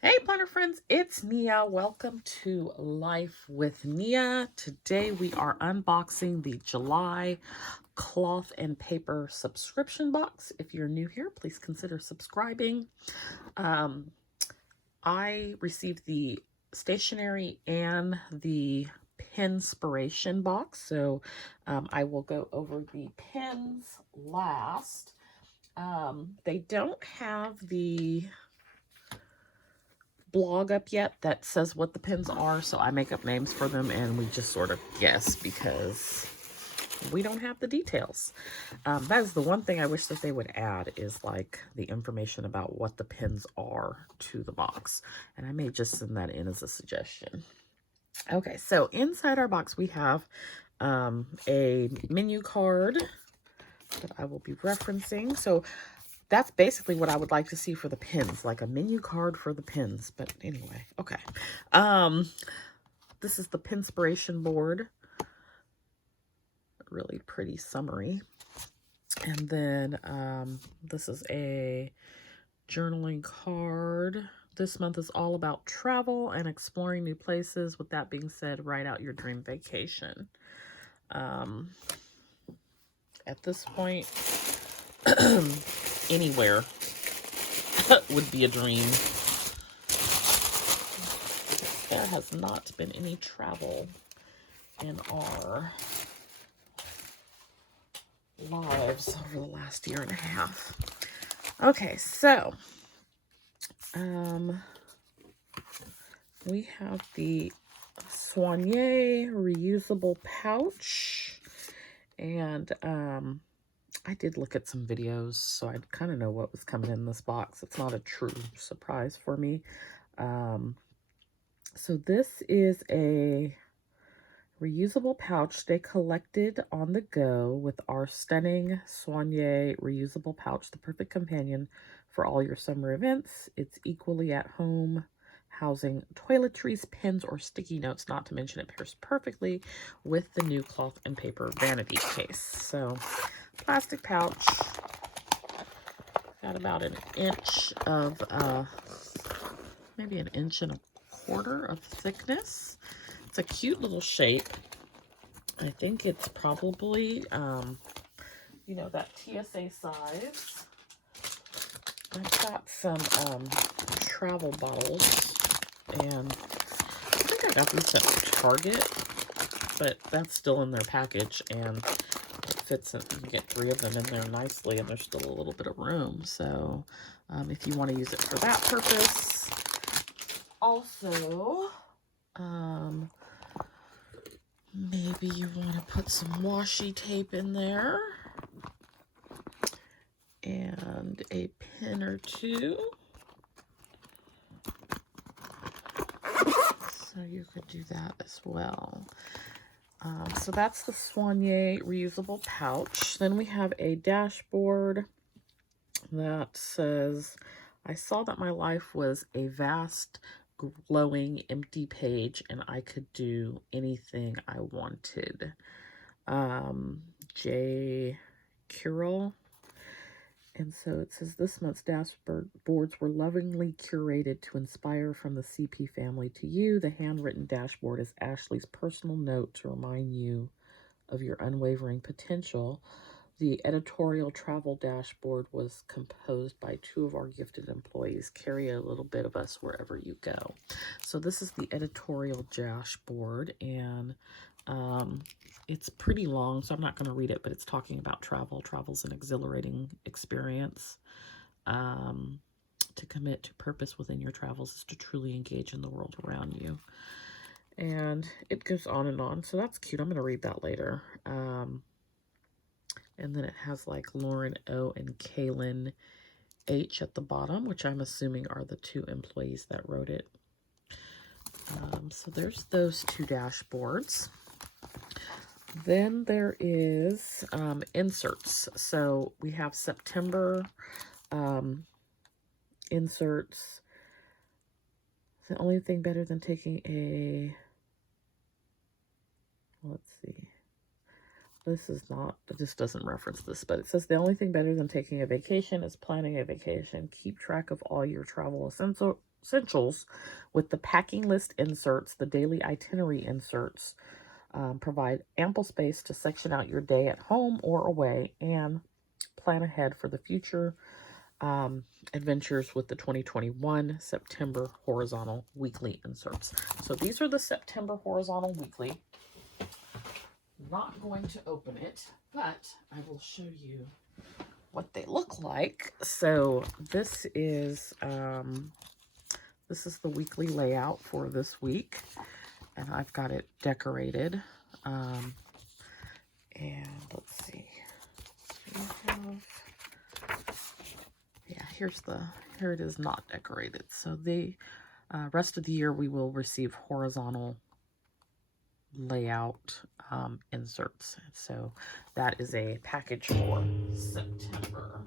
Hey planner friends, it's Nia. Welcome to Life with Nia. Today we are unboxing the July cloth and paper subscription box. If you're new here, please consider subscribing. I received the stationery and the Penspiration box, so I will go over the pens last. They don't have the blog up yet that says what the pens are, so I make up names for them and we just sort of guess because we don't have the details. That is the one thing I wish that they would add, is like the information about what the pens are to the box, and I may just send that in as a suggestion. Okay, so inside our box we have a menu card that I will be referencing. So that's basically what I would like to see for the pins, like a menu card for the pins. But anyway, okay. This is the Penspiration board. Really pretty summary. And then this is a journaling card. This month is all about travel and exploring new places. With that being said, write out your dream vacation. At this point, anywhere would be a dream. There has not been any travel in our lives over the last year and a half. Okay, so we have the Soigné reusable pouch, and I did look at some videos, so I kind of know what was coming in this box. It's not a true surprise for me. So this is a reusable pouch they collected on the go with our stunning Soigné reusable pouch, the perfect companion for all your summer events. It's equally at home, housing toiletries, pens, or sticky notes, not to mention it pairs perfectly with the new cloth and paper vanity case. So, plastic pouch, got about an inch of, maybe an inch and a quarter of thickness. It's a cute little shape. I think it's probably, you know, that TSA size. I've got some travel bottles, and I think I got these at Target, but that's still in their package, and it fits in. You get 3 of them in there nicely, and there's still a little bit of room. So if you want to use it for that purpose. Also, maybe you want to put some washi tape in there and a pin or two. So you could do that as well. So that's the Soigné reusable pouch. Then we have a dashboard that says, I saw that my life was a vast, glowing, empty page, and I could do anything I wanted. J. Curl. And so it says, this month's dashboards were lovingly curated to inspire from the CP family to you. The handwritten dashboard is Ashley's personal note to remind you of your unwavering potential. The editorial travel dashboard was composed by 2 of our gifted employees. Carry a little bit of us wherever you go. So this is the editorial dashboard, and it's pretty long, so I'm not going to read it, but it's talking about travel. Travel's an exhilarating experience. To commit to purpose within your travels is to truly engage in the world around you. And it goes on and on, so that's cute. I'm going to read that later. And then it has like Lauren O. and Kaylin H. at the bottom, which I'm assuming are the 2 employees that wrote it. So there's those 2 dashboards. Then there is inserts. So we have September inserts. The only thing better than taking a, let's see, This is not, this doesn't reference this, but it says the only thing better than taking a vacation is planning a vacation. Keep track of all your travel essentials with the packing list inserts, the daily itinerary inserts. Provide ample space to section out your day at home or away and plan ahead for the future adventures with the 2021 September horizontal weekly inserts. So these are the September horizontal weekly. Not going to open it, but I will show you what they look like. So this is the weekly layout for this week, and I've got it decorated. And let's see. Here it is not decorated. So the rest of the year we will receive horizontal layout inserts. So that is a package for September.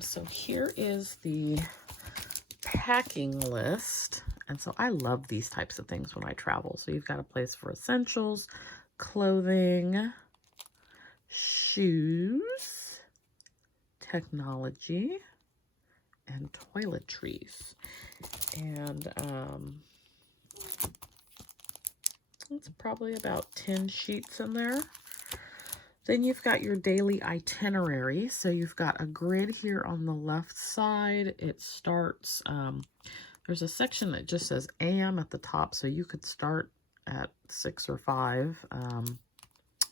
So here is the packing list. And so I love these types of things when I travel. So you've got a place for essentials, clothing, shoes, technology, and toiletries. And it's probably about 10 sheets in there. Then you've got your daily itinerary. So you've got a grid here on the left side. It starts, there's a section that just says AM at the top. So you could start at 6 or 5,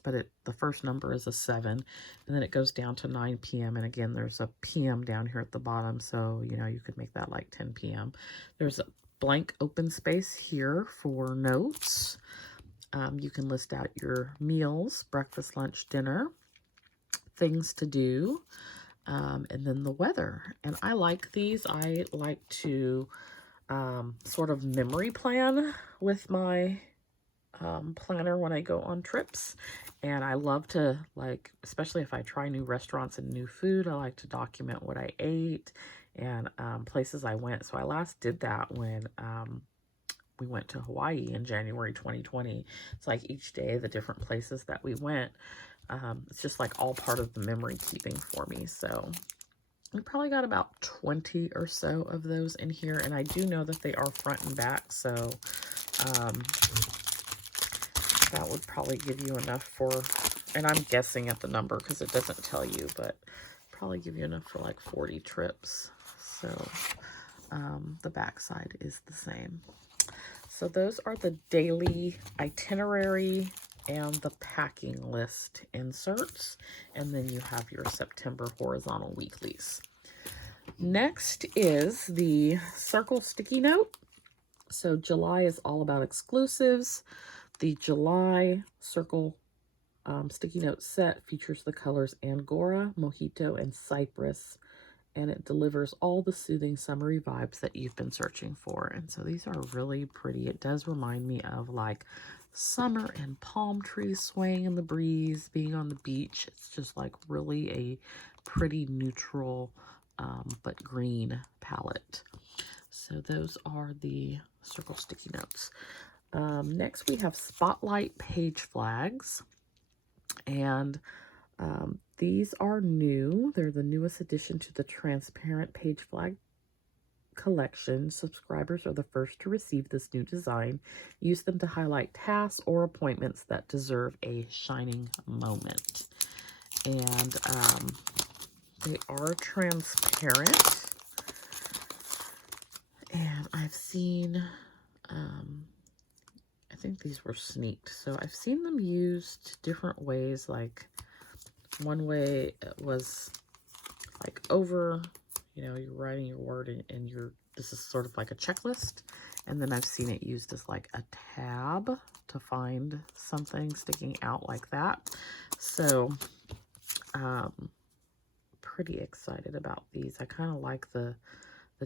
but the first number is a 7. And then it goes down to 9 p.m. And again, there's a PM down here at the bottom. So, you know, you could make that like 10 p.m. There's a blank open space here for notes. You can list out your meals, breakfast, lunch, dinner, things to do, and then the weather. And I like these. I like to sort of memory plan with my planner when I go on trips. And I love to, like, especially if I try new restaurants and new food, I like to document what I ate and places I went. So I last did that when we went to Hawaii in January 2020. It's like each day, the different places that we went. It's just like all part of the memory keeping for me. So we probably got about 20 or so of those in here. And I do know that they are front and back. So that would probably give you enough for, and I'm guessing at the number because it doesn't tell you, but probably give you enough for like 40 trips. So the back side is the same. So those are the daily itinerary and the packing list inserts. And then you have your September horizontal weeklies. Next is the circle sticky note. So July is all about exclusives. The July circle sticky note set features the colors Angora, Mojito, and Cypress. And it delivers all the soothing summery vibes that you've been searching for. And so these are really pretty. It does remind me of like summer and palm trees swaying in the breeze, being on the beach. It's just like really a pretty neutral but green palette. So those are the circle sticky notes. Next we have Spotlight page flags. And these are new. They're the newest addition to the transparent page flag collection. Subscribers are the first to receive this new design. Use them to highlight tasks or appointments that deserve a shining moment. And they are transparent. And I've seen, I think these were sneaked. So I've seen them used different ways, like one way it was like over, you know, you're writing your word and this is sort of like a checklist. And then I've seen it used as like a tab to find something sticking out like that. So, pretty excited about these. I kind of like the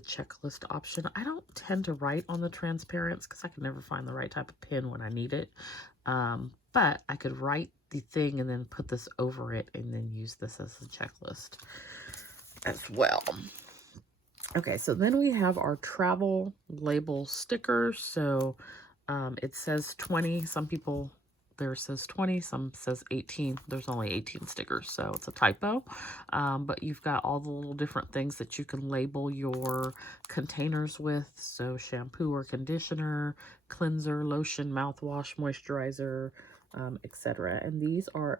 checklist option. I don't tend to write on the transparents because I can never find the right type of pen when I need it. But I could write the thing and then put this over it and then use this as a checklist as well. Okay, so then we have our travel label stickers. So it says 20. Some people there says 20, some says 18. There's only 18 stickers, so it's a typo. But you've got all the little different things that you can label your containers with. So shampoo or conditioner, cleanser, lotion, mouthwash, moisturizer, etc. And these are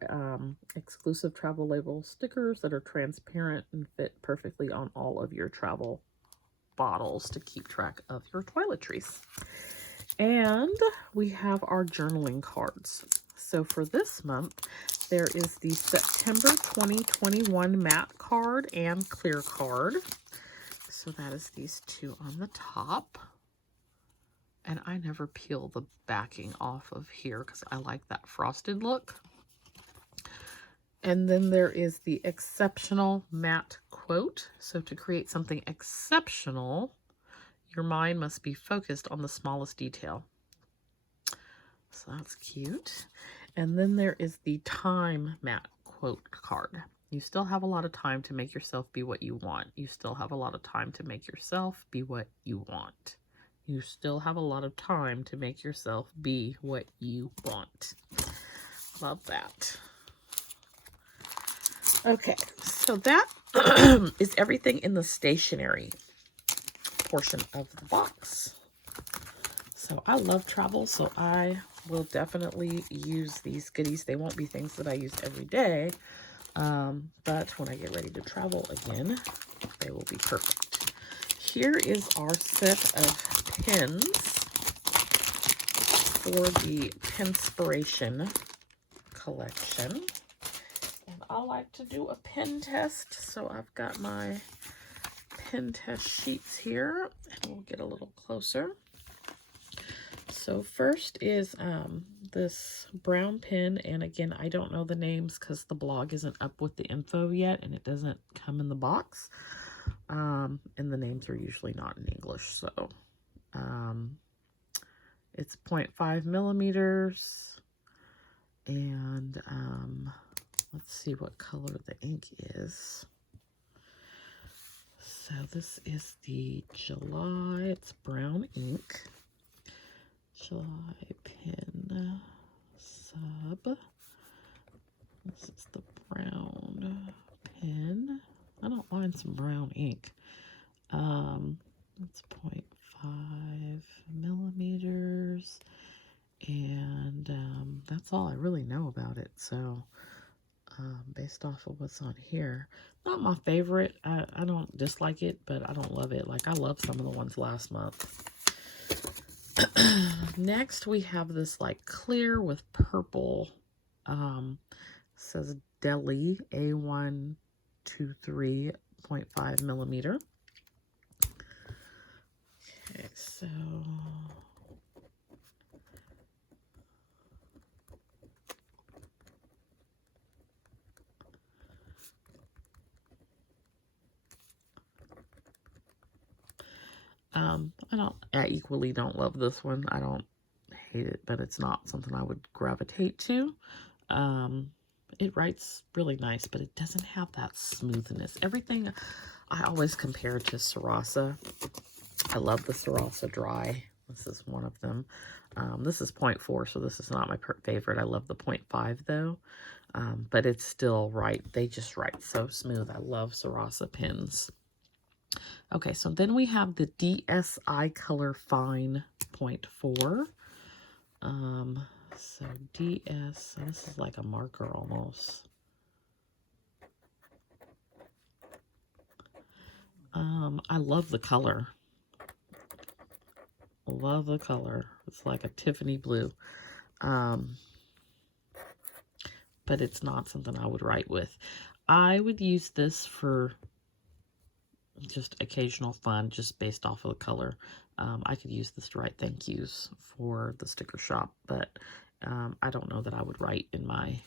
exclusive travel label stickers that are transparent and fit perfectly on all of your travel bottles to keep track of your toiletries. And we have our journaling cards. So for this month, there is the September 2021 matte card and clear card. So that is these two on the top. And I never peel the backing off of here because I like that frosted look. And then there is the exceptional matte quote. So to create something exceptional, your mind must be focused on the smallest detail. So that's cute. And then there is the time matte quote card. You still have a lot of time to make yourself be what you want. You still have a lot of time to make yourself be what you want. You still have a lot of time to make yourself be what you want. Love that. Okay, so that is everything in the stationery portion of the box. So I love travel, so I will definitely use these goodies. They won't be things that I use every day, but when I get ready to travel again, they will be perfect. Here is our set of pins for the Penspiration collection. And I like to do a pen test, so I've got my pen test sheets here, and we'll get a little closer. So first is this brown pen, and again, I don't know the names because the blog isn't up with the info yet, and it doesn't come in the box. And the names are usually not in English, so it's 0.5 millimeters, and let's see what color the ink is. So this is the July, it's brown ink. July pen sub. This is the brown pen. I don't mind some brown ink. It's 0.5 millimeters. And that's all I really know about it. So based off of what's on here, not my favorite. I don't dislike it, but I don't love it. Like I love some of the ones last month. Next we have this like clear with purple, says Deli A123 0.5 millimeter. Okay, so I equally don't love this one. I don't hate it, but it's not something I would gravitate to. It writes really nice, but it doesn't have that smoothness. Everything I always compare to Sarasa. I love the Sarasa Dry. This is one of them. This is 0.4, so this is not my favorite. I love the 0.5 though, but it's still right. They just write so smooth. I love Sarasa pens. Okay, so then we have the DSI Color Fine 0.4. So DS, so this is like a marker almost. I love the color. Love the color. It's like a Tiffany blue. But it's not something I would write with. I would use this for just occasional fun, just based off of the color. I could use this to write thank yous for the sticker shop, but I don't know that I would write in my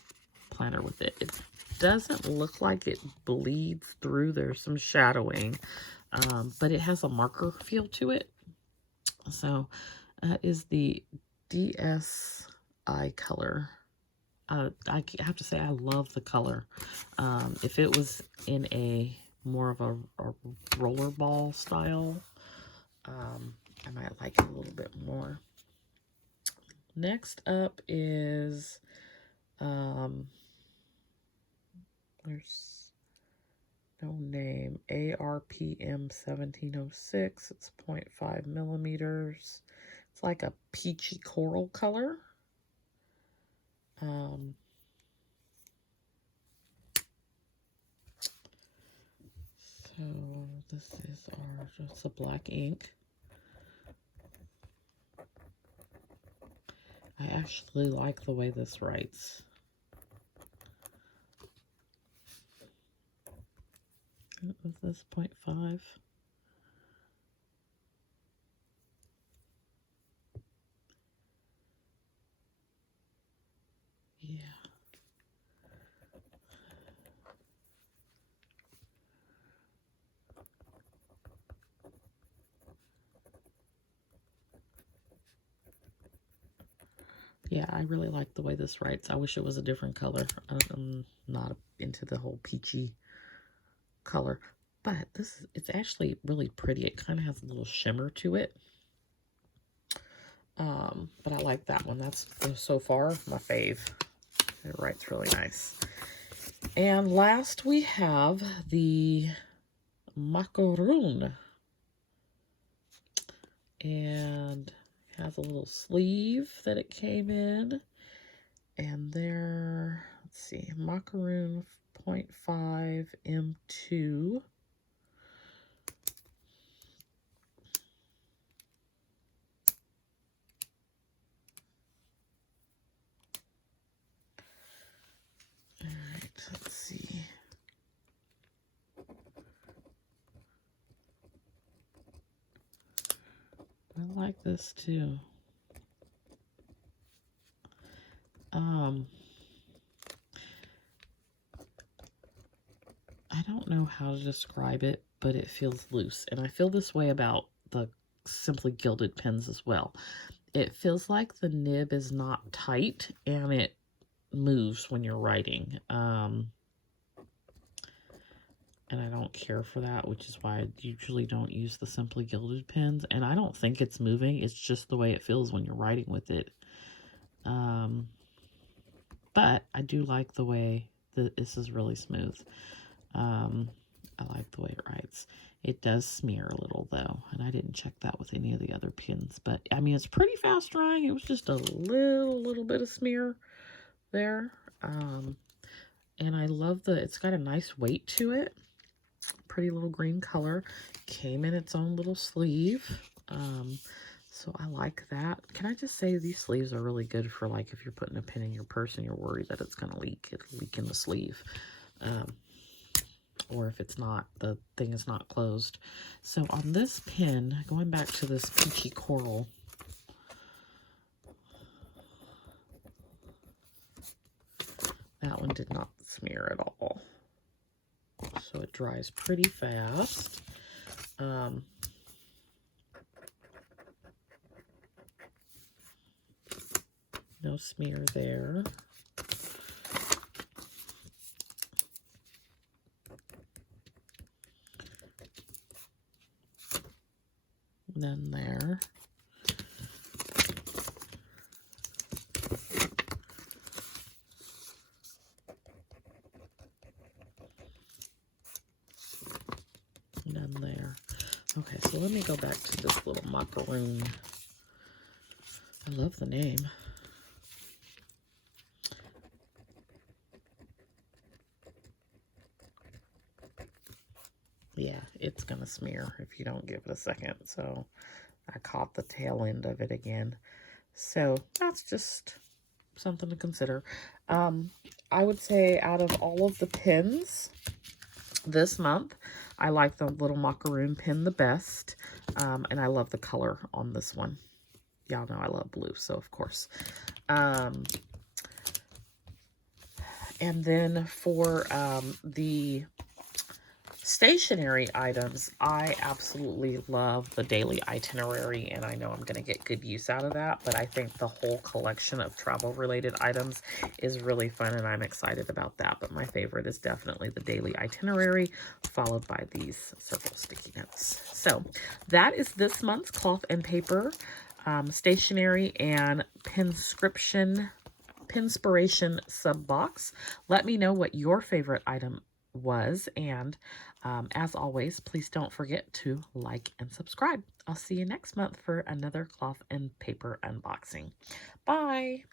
planner with it. It doesn't look like it bleeds through. There's some shadowing, but it has a marker feel to it. So is the DSI color. I have to say I love the color. If it was in a more of a rollerball style, I might like it a little bit more. Next up is, there's no name, ARPM 1706. It's 0.5 millimeters. It's like a peachy coral color. So this is just a black ink. I actually like the way this writes. Is this 0.5? Yeah. Yeah, I really like the way this writes. I wish it was a different color. I'm not into the whole peachy color. But it's actually really pretty. It kind of has a little shimmer to it. But I like that one. That's, so far, my fave. It writes really nice. And last we have the Macaroon. And it has a little sleeve that it came in. And there, let's see, Macaroon 0.5 M2. All right, let's see. I like this too. I don't know how to describe it, but it feels loose. And I feel this way about the Simply Gilded pens as well. It feels like the nib is not tight and it moves when you're writing. And I don't care for that, which is why I usually don't use the Simply Gilded pens. And I don't think it's moving. It's just the way it feels when you're writing with it. But I do like the way that this is really smooth. I like the way it writes. It does smear a little though, and I didn't check that with any of the other pens. But I mean, it's pretty fast drying. It was just a little bit of smear there. And I love it's got a nice weight to it. Pretty little green color. Came in its own little sleeve. So I like that. Can I just say these sleeves are really good for, like, if you're putting a pen in your purse and you're worried that it's going to leak. It'll leak in the sleeve. Or if it's not, the thing is not closed. So on this pen, going back to this peachy coral, that one did not smear at all. So it dries pretty fast. No smear there. Then there. And then there. Okay, so let me go back to this little Macaroon. I love the name. Yeah, it's gonna smear if you don't give it a second. So I caught the tail end of it again. So that's just something to consider. I would say out of all of the pens this month, I like the little Macaroon pen the best. And I love the color on this one. Y'all know I love blue, so of course. And then for the stationery items, I absolutely love the daily itinerary, and I know I'm going to get good use out of that, but I think the whole collection of travel-related items is really fun, and I'm excited about that. But my favorite is definitely the daily itinerary, followed by these circle sticky notes. So that is this month's cloth and paper Stationery and Penspiration sub box. Let me know what your favorite item was, and as always, please don't forget to like and subscribe. I'll see you next month for another cloth and paper unboxing. Bye!